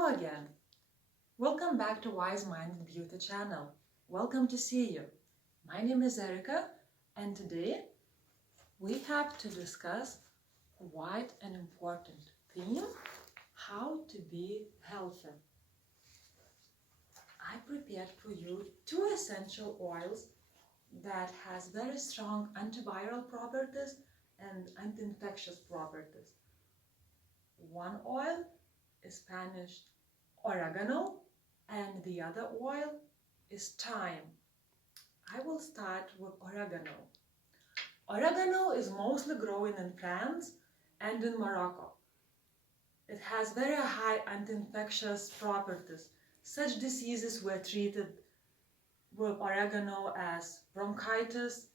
Hello again. Welcome back to Wise Minded Beauty channel. Welcome to see you. My name is Erica and today we have to discuss quite an important theme, how to be healthy. I prepared for you two essential oils that has very strong antiviral properties and anti-infectious properties. One oil is Spanish oregano and the other oil is thyme. I will start with oregano. Oregano is mostly grown in France and in Morocco. It has very high anti-infectious properties. Such diseases were treated with oregano as bronchitis,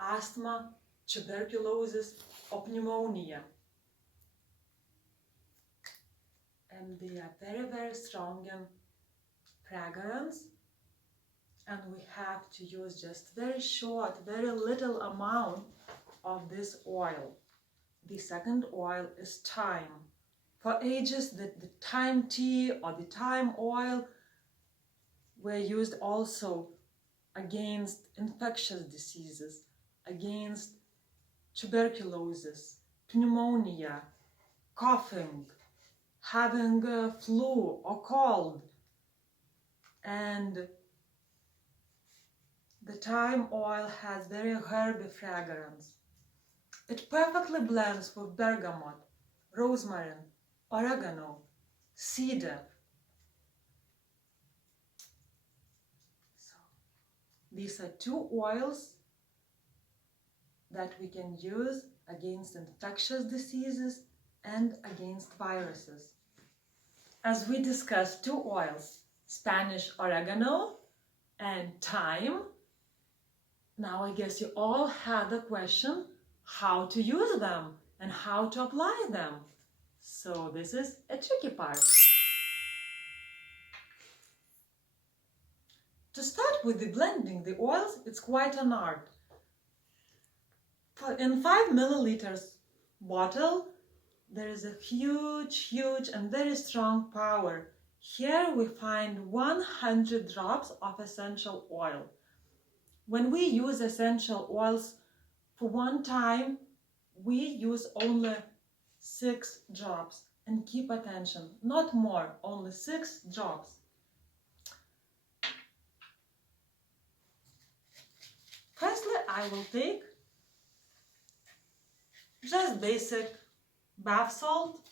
asthma, tuberculosis, or pneumonia. And they are very strong in fragrance, and we have to use just very short, very little amount of this oil. The second oil is thyme. For ages, the thyme tea or the thyme oil were used also against infectious diseases, against tuberculosis, pneumonia, coughing, having a flu or cold. And the thyme oil has very herby fragrance. It perfectly blends with bergamot, rosmarin, oregano, cedar. So, these are two oils that we can use against infectious diseases and against viruses. As we discussed two oils, Spanish oregano and thyme, now I guess you all had the question how to use them and how to apply them. So this is a tricky part. To start with the blending the oils, it's quite an art. In 5 milliliters bottle, there is a huge and very strong power. Here we find 100 drops of essential oil. When we use essential oils for one time, we use only 6 drops. And keep attention, not more, only 6 drops. Firstly, I will take just basic bath salt.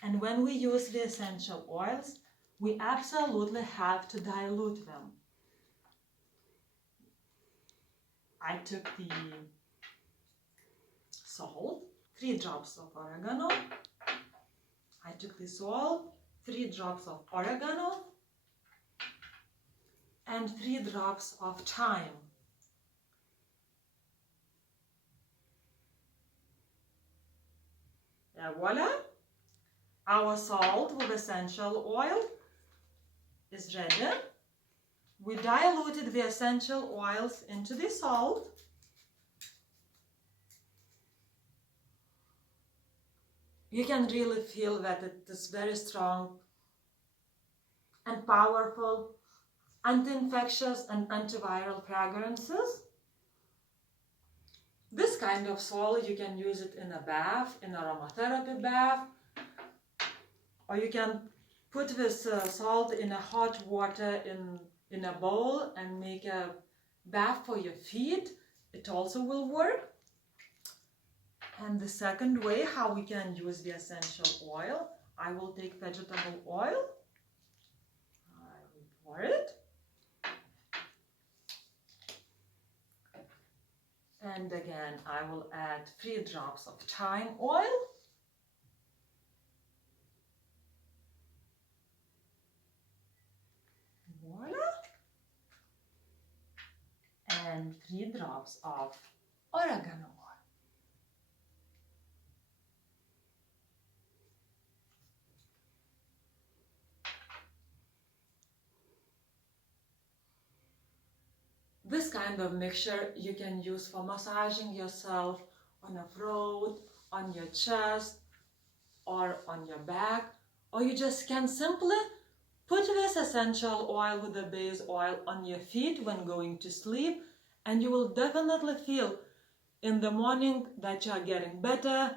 And when we use the essential oils, we absolutely have to dilute them. I took the salt, 3 drops of oregano. I took the salt, 3 drops of oregano, and 3 drops of thyme. And voila! Our salt with essential oil is ready. We diluted the essential oils into the salt. You can really feel that it is very strong and powerful anti-infectious and antiviral fragrances. This kind of salt, you can use it in a bath, in aromatherapy bath, or you can put this salt in a hot water in a bowl and make a bath for your feet. It also will work. And the second way how we can use the essential oil, I will take vegetable oil. I will pour it. And again, I will add 3 drops of thyme oil. Voila! And 3 drops of oregano oil. This kind of mixture you can use for massaging yourself on a throat, on your chest, or on your back, or you just can simply put this essential oil with the base oil on your feet when going to sleep, and you will definitely feel in the morning that you are getting better,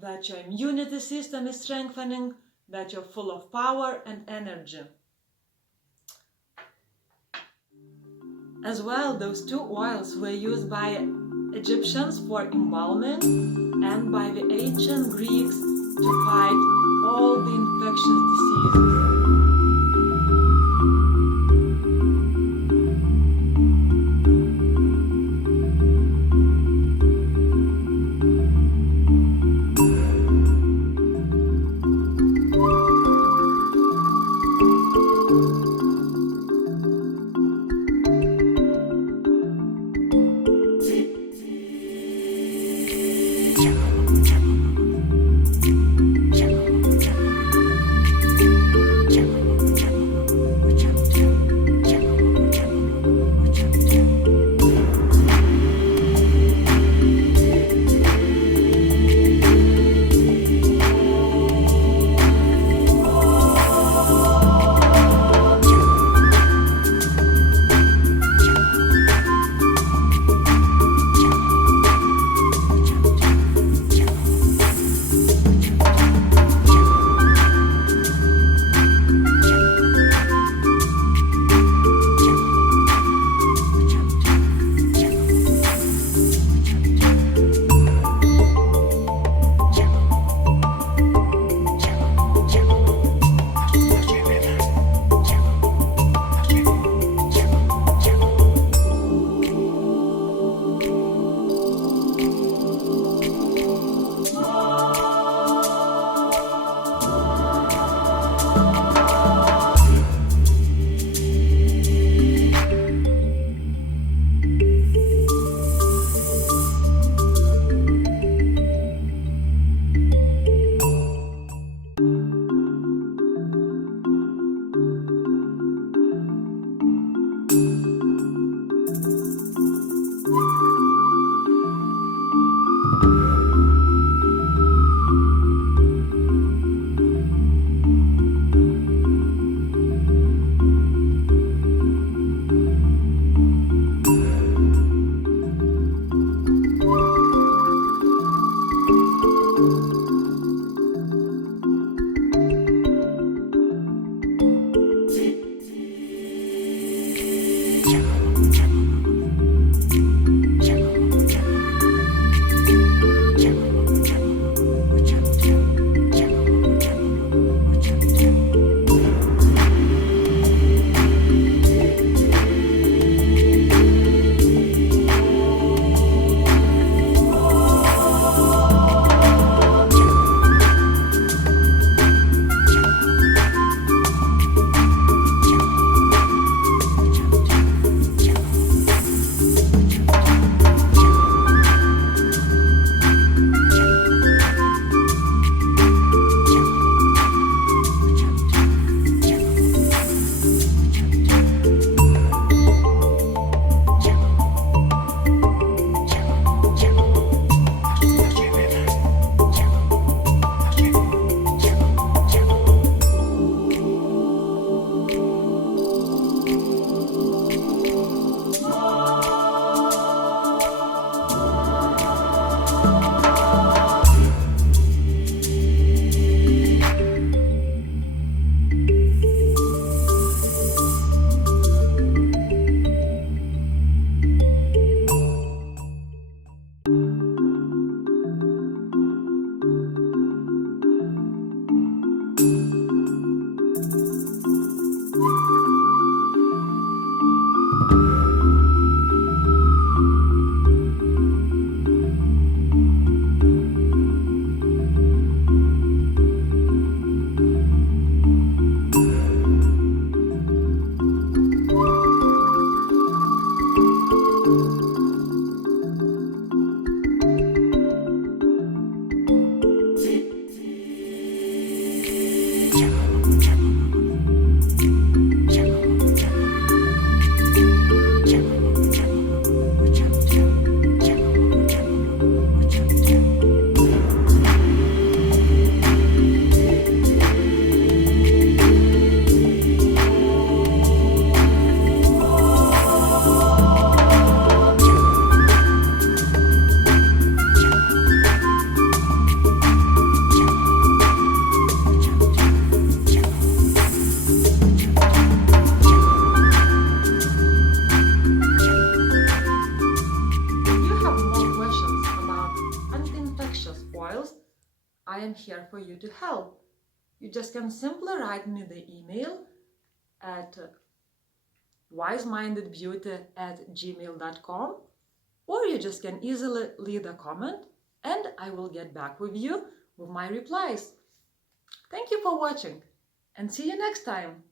that your immunity system is strengthening, that you're full of power and energy. As well, those two oils were used by Egyptians for embalming and by the ancient Greeks to fight all the infectious diseases. I am here for you to help. You just can simply write me the email at wisemindedbeauty@gmail.com, or you just can easily leave a comment and I will get back with you with my replies. Thank you for watching and see you next time.